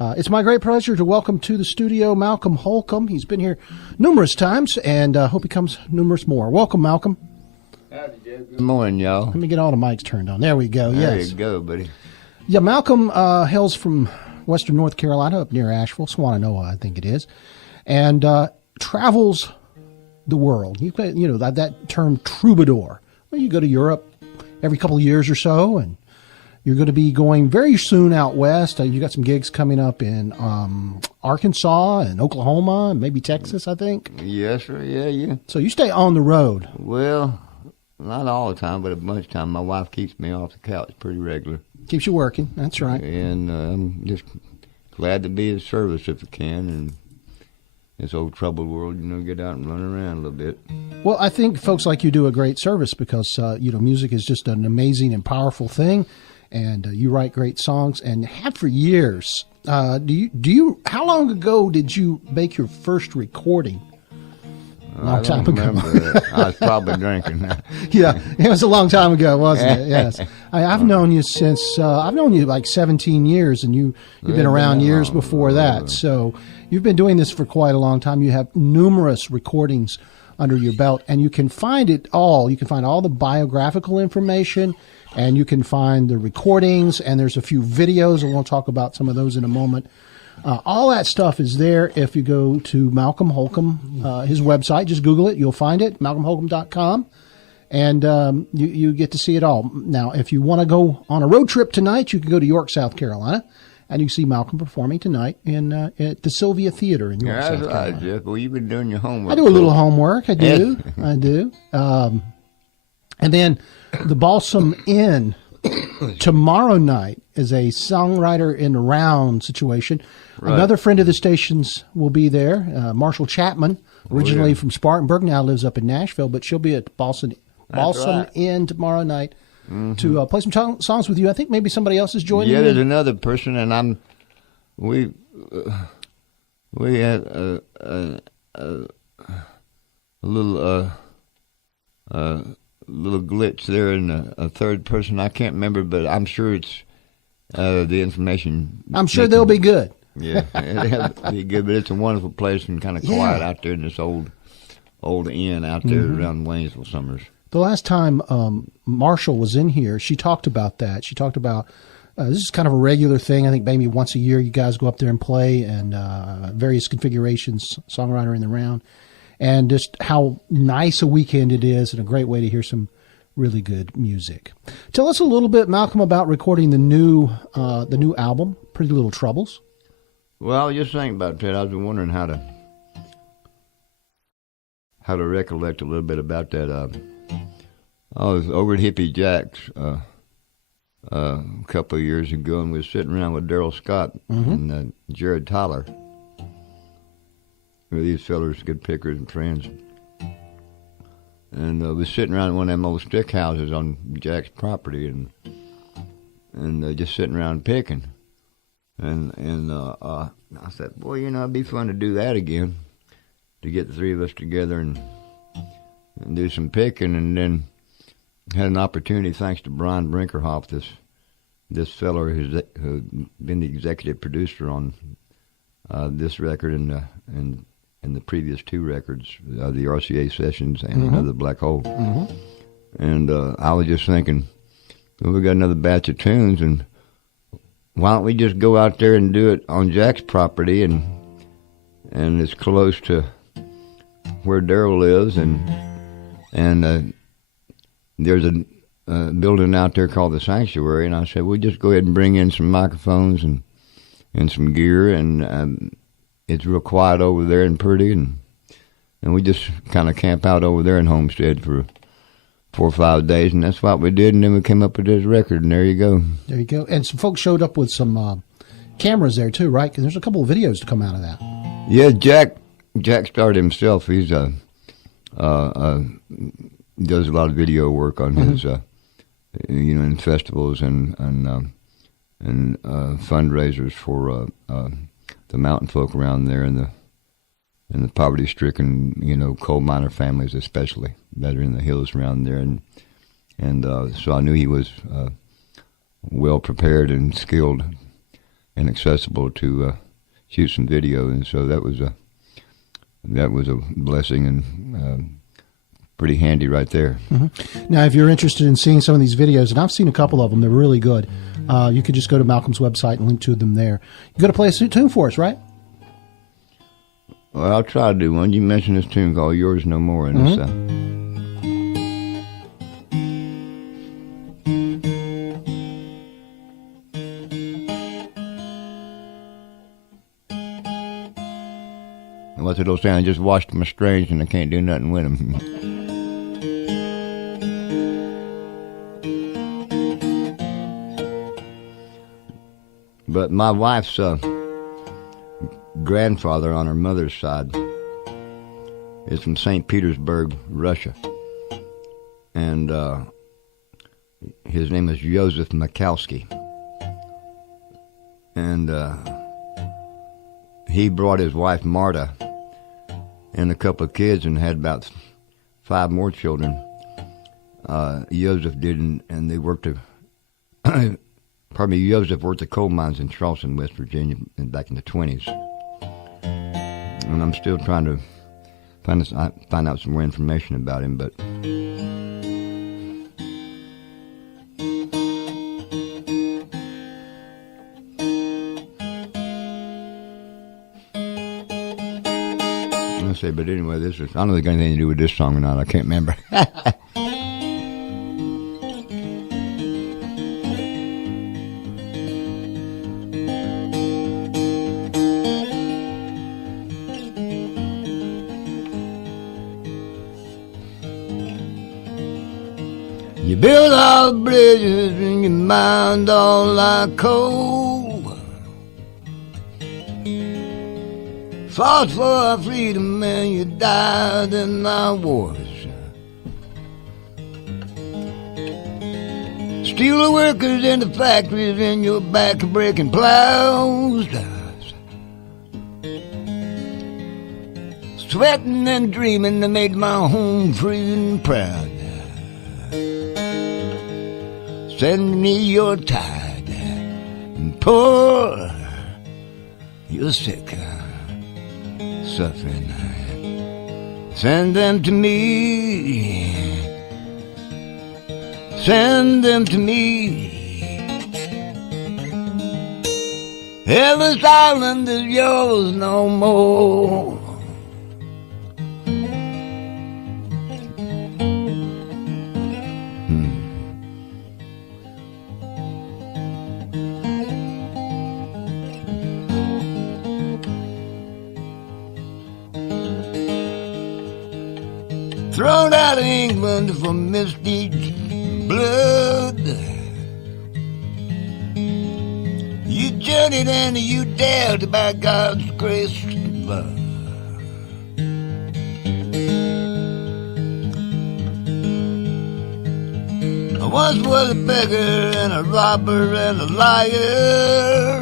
It's my great pleasure to welcome to the studio Malcolm Holcombe. He's been here numerous times, and hope he comes numerous more. Welcome, Malcolm. Howdy, Jeff. Good morning, y'all. Let me get all the mics turned on. There we go. There Yes. you go, buddy. Yeah, Malcolm hails from western North Carolina, up near Asheville, Swannanoa, I think it is, and travels the world. You know that term troubadour. Well, you go to Europe every couple of years or so, and you're going to be going very soon out west. You got some gigs coming up in Arkansas and Oklahoma and maybe Texas, I think. Yes, sir. Yeah. So you stay on the road. Well, not all the time, but a bunch of time. My wife keeps me off the couch pretty regular. Keeps you working. That's right. And I'm just glad to be of service if I can. And this old troubled world, get out and run around a little bit. Well, I think folks like you do a great service because, music is just an amazing and powerful thing. And you write great songs and have for years. How long ago did you make your first recording? Long time ago. I was probably drinking. Yeah, it was a long time ago, wasn't it? Yes. I've known you since, I've known you like 17 years, and you've been around years before that. So you've been doing this for quite a long time. You have numerous recordings under your belt, and you can find it all. You can find all the biographical information, and you can find the recordings, and there's a few videos, and we'll talk about some of those in a moment. All that stuff is there if you go to Malcolm Holcombe, his website. Just Google it. You'll find it, malcolmholcombe.com, and you get to see it all. Now, if you want to go on a road trip tonight, you can go to York, South Carolina, and you see Malcolm performing tonight at the Sylvia Theater in York, South Carolina. Right, Jeff. Well, you've been doing your homework. I do a little homework. I do. I do. And then the Balsam Inn tomorrow night is a songwriter in the round situation. Right. Another friend of the station's will be there, Marshall Chapman, originally from Spartanburg, now lives up in Nashville, but she'll be at Balsam Inn tomorrow night to play some songs with you. I think maybe somebody else is joining you. Yeah, there's another person, and we had a little little glitch there in a third person. I can't remember, but I'm sure it's the information. I'm sure they'll be good. Yeah, it'll be good, but it's a wonderful place and kind of quiet out there in this old inn out there around Waynesville Summers. The last time Marshall was in here, she talked about that. She talked about this is kind of a regular thing. I think maybe once a year you guys go up there and play, and various configurations, songwriter in the round. And just how nice a weekend it is, and a great way to hear some really good music. Tell us a little bit, Malcolm, about recording the new album, Pretty Little Troubles. Well, I was just thinking about that. I was wondering how to recollect a little bit about that. I was over at Hippie Jack's a couple of years ago, and we were sitting around with Daryl Scott and Jared Tyler. These fellers, good pickers and friends. And we was sitting around one of them old stick houses on Jack's property and just sitting around picking. And I said, boy, it'd be fun to do that again, to get the three of us together and do some picking. And then had an opportunity, thanks to Brian Brinkerhoff, this feller who's been the executive producer on this record and the previous two records, the RCA Sessions and Another Black Hole. And I was just thinking, well, we got another batch of tunes, and why don't we just go out there and do it on Jack's property, and it's close to where Daryl lives, and there's a building out there called the Sanctuary, and I said, we'll just go ahead and bring in some microphones and some gear, and it's real quiet over there and pretty, and we just kind of camp out over there in Homestead for 4 or 5 days, and that's what we did, and then we came up with this record, and there you go. There you go. And some folks showed up with some cameras there too, right? Because there's a couple of videos to come out of that. Yeah, Jack started himself. He's does a lot of video work on his, in festivals and fundraisers for the mountain folk around there and the poverty-stricken, coal miner families especially that are in the hills around there, and so I knew he was well prepared and skilled. inaccessible to shoot some video, and so that was a blessing and pretty handy right there. Mm-hmm. Now, if you're interested in seeing some of these videos, and I've seen a couple of them, they're really good. You could just go to Malcolm's website and link to them there. You got to play a tune for us, right? Well, I'll try to do one. You mentioned this tune called "Yours No More," and what's it old saying? I just washed my strange and I can't do nothing with them. But my wife's grandfather on her mother's side is from St. Petersburg, Russia. And his name is Joseph Mikowski. And he brought his wife Marta and a couple of kids and had about 5 more children. Joseph did, and they worked Joseph worked at coal mines in Charleston, West Virginia, back in the 20s. And I'm still trying to find out some more information about him, but let's say. But anyway, I don't know if it's got anything to do with this song or not. I can't remember. You build all the bridges in your mind all like coal. Fought for our freedom and you died in our wars. Steel the workers in the factories in your back of breaking plows. Sweating and dreaming that made my home free and proud. Send me your tide and pour your sick, suffering. Send them to me. Send them to me. Ellis Island is yours no more. Thrown out of England for misdeeds, blood. You journeyed and you dared by God's grace and love. I once was a beggar and a robber and a liar.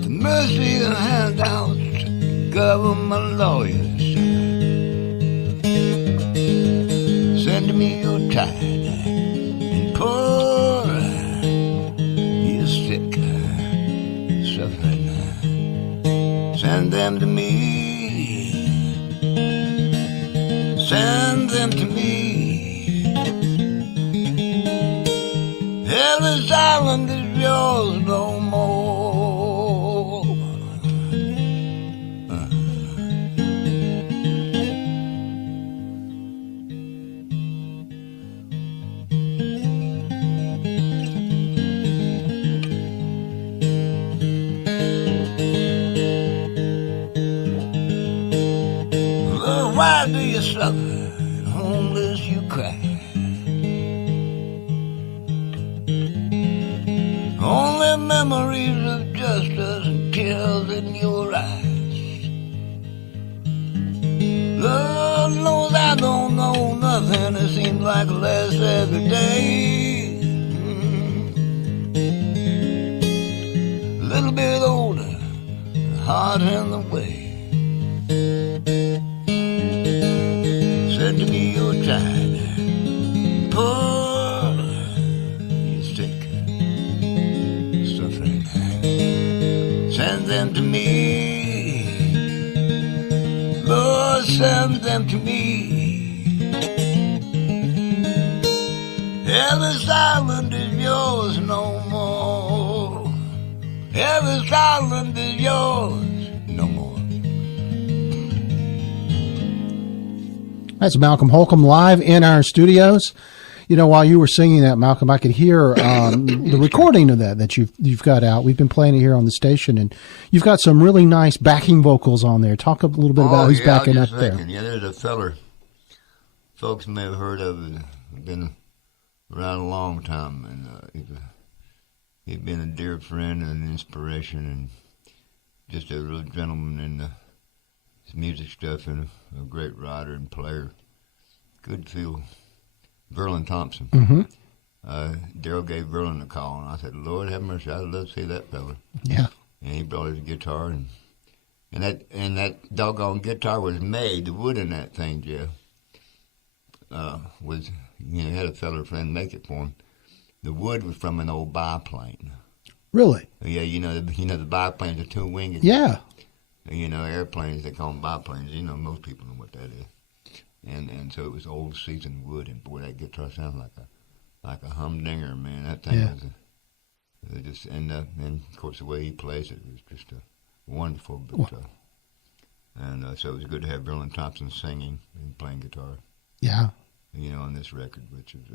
The mercy of handouts, government lawyers. Send me your tide and pour your sick, suffering. Send them to me. Send them to me. Ellis Island is yours no more. Why do you suffer and homeless you cry? Only memories of justice and tears in your eyes. Lord knows I don't know nothing. It seems like less every day. A little bit older, heart in the way. Send me your tide, pour your sick, friend. Send them to me. Lord, send them to me. Ellis Island is yours no more. Ellis Island is yours no more. That's Malcolm Holcombe live in our studios. You know, while you were singing that, Malcolm, I could hear the recording of that you've got out. We've been playing it here on the station, and you've got some really nice backing vocals on there. Talk a little bit about who's backing up there. Yeah, there's a feller folks may have heard of. Been around a long time, and he's been a dear friend and an inspiration, and just a real gentleman in his music stuff, and a great writer and player. Good feel. Verlin Thompson. Mm-hmm. Daryl gave Verlin a call, and I said, Lord have mercy, I'd love to see that fella. Yeah. And he brought his guitar, and that doggone guitar was made. The wood in that thing, Jeff, was, had a fella friend make it for him. The wood was from an old biplane. Really? Yeah, the biplanes are two-winged. Yeah. Airplanes, they call them biplanes. Most people know what that is. And so it was old seasoned wood, and boy, that guitar sounds like a humdinger, man. That thing was just, and of course the way he plays it was just wonderful. But so it was good to have Verlin Thompson singing and playing guitar. Yeah. On this record, which is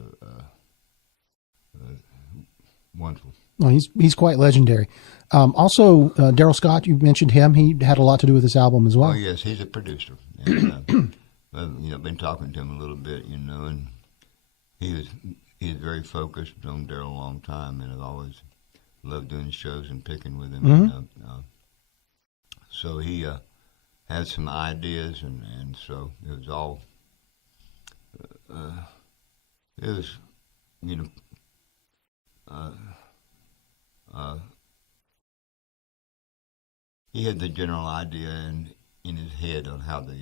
wonderful. Well, he's quite legendary. Also, Daryl Scott, you mentioned him. He had a lot to do with this album as well. Oh yes, he's a producer. And, I've been talking to him a little bit, and he's very focused on Daryl a long time, and I've always loved doing shows and picking with him. Mm-hmm. And, so he had some ideas, and so it was all, he had the general idea in his head on how the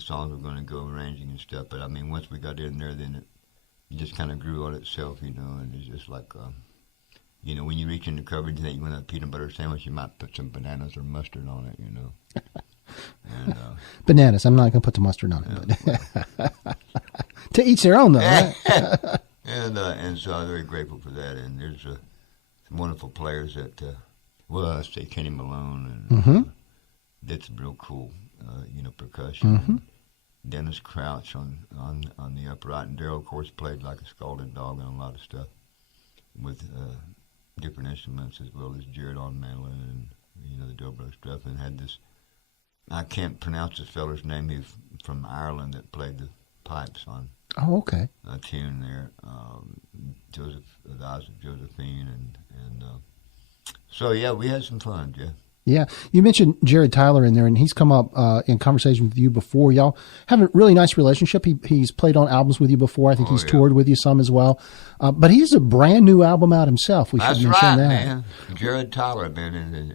songs were going to go, arranging and stuff. But I mean, once we got in there, then it just kind of grew on itself, and it's just like, when you reach in the cupboard, you think you want a peanut butter sandwich, you might put some bananas or mustard on it, And, bananas. I'm not going to put the mustard on it. But to each their own, though, right? and so I'm very grateful for that. And there's some wonderful players that, I say Kenny Malone, and did some real cool percussion. Mm-hmm. Dennis Crouch on the upright, and Daryl, of course, played like a scalded dog on a lot of stuff with different instruments, as well as Jared on mandolin and the dobro stuff, and had this. I can't pronounce this feller's name. He's from Ireland that played the pipes on. Oh, okay. A tune there, the Eyes of Josephine, and so yeah, we had some fun, Jeff. Yeah. You mentioned Jared Tyler in there, and he's come up in conversation with you before. Y'all have a really nice relationship. He's played on albums with you before. I think he's toured with you some as well. But he's a brand new album out himself. We should mention that. Man. Jared Tyler, man,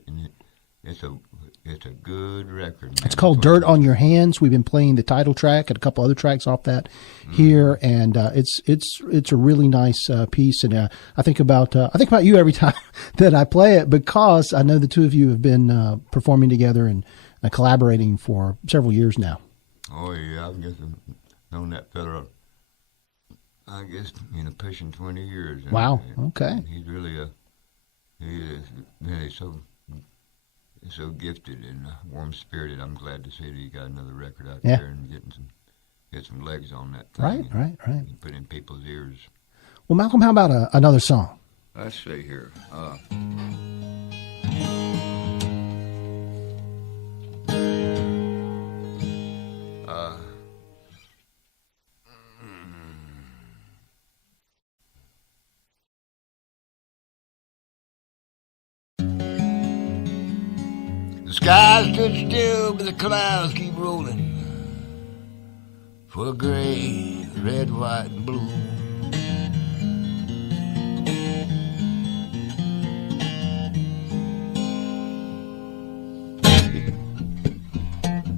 it's a good record, man. It's called Dirt on Your Hands. We've been playing the title track and a couple other tracks off that here, and it's a really nice piece. And I think about you every time that I play it, because I know the two of you have been performing together and collaborating for several years now. Oh yeah, I've known that fella. I guess pushing 20 years. Wow. Okay. And he's really so gifted and warm-spirited. I'm glad to see that he got another record out there and get some legs on that thing. Right. Put in people's ears. Well, Malcolm, how about another song? Let's see here. The sky stood still, but the clouds keep rolling. Full of gray, red, white, and blue.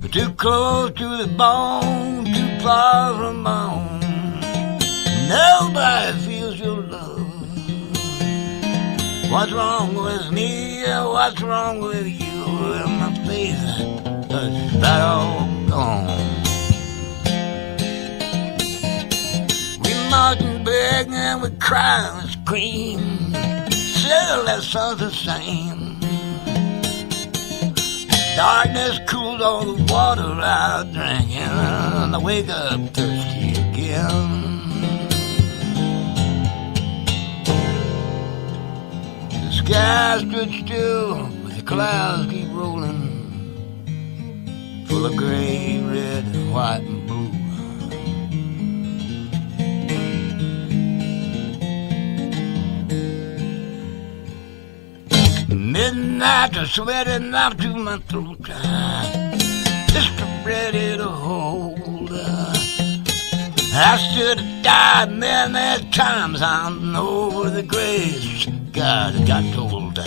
But too close to the bone, too far from home. Nobody feels your love. What's wrong with me? What's wrong with you? And my face is that all gone. We march and beg and we cry and scream. Still that song's the same. Darkness cools all the water I drink, and I wake up thirsty again. The sky stood still, but the clouds keep rolling, full of gray, red, white, and blue. Midnight, the sweating out to my throat, just ready to hold. I should have died many times. I know the grace God got told.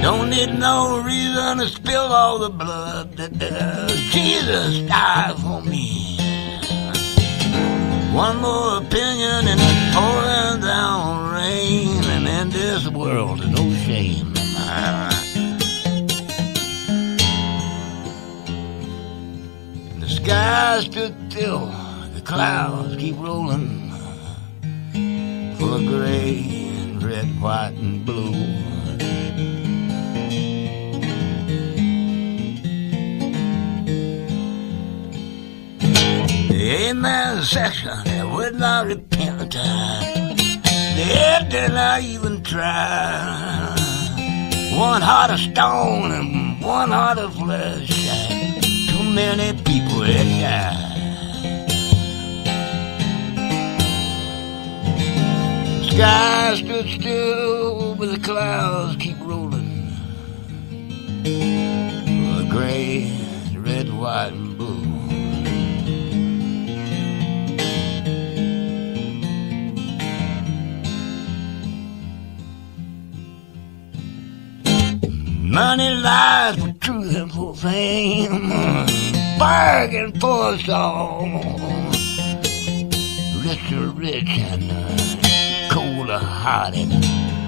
Don't need no reason to spill all the blood. Jesus died for me. One more opinion and it's pouring down rain, and in this world there's no shame. And the sky stood still, the clouds keep rolling, full of gray and red, white, and blue. The amen section that would not repent. They did not even try. One heart of stone and one heart of flesh. Too many people had died. The sky stood still, but the clouds keep rolling. The gray, red, white, and blue. Money lies for truth and for fame, bargain for us all. Rich are rich and cold are hearted,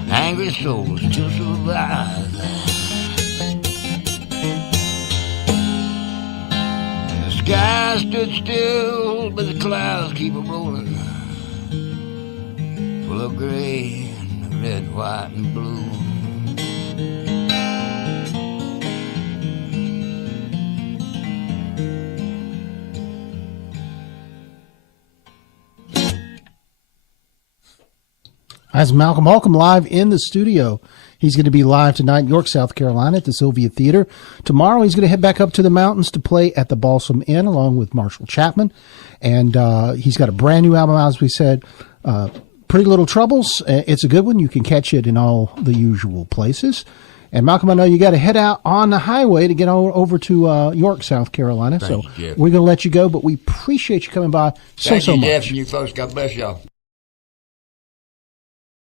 angry souls to survive. The sky stood still, but the clouds keep rolling, full of gray and red, white, and blue. That's Malcolm Holcombe live in the studio. He's going to be live tonight in York, South Carolina at the Sylvia Theater. Tomorrow he's going to head back up to the mountains to play at the Balsam Inn along with Marshall Chapman. And he's got a brand new album out, as we said, Pretty Little Troubles. It's a good one. You can catch it in all the usual places. And Malcolm, I know you got to head out on the highway to get over to York, South Carolina. Thank you, Jeff. We're going to let you go, but we appreciate you coming by so much. Thank you, Jeff, and you folks. God bless y'all.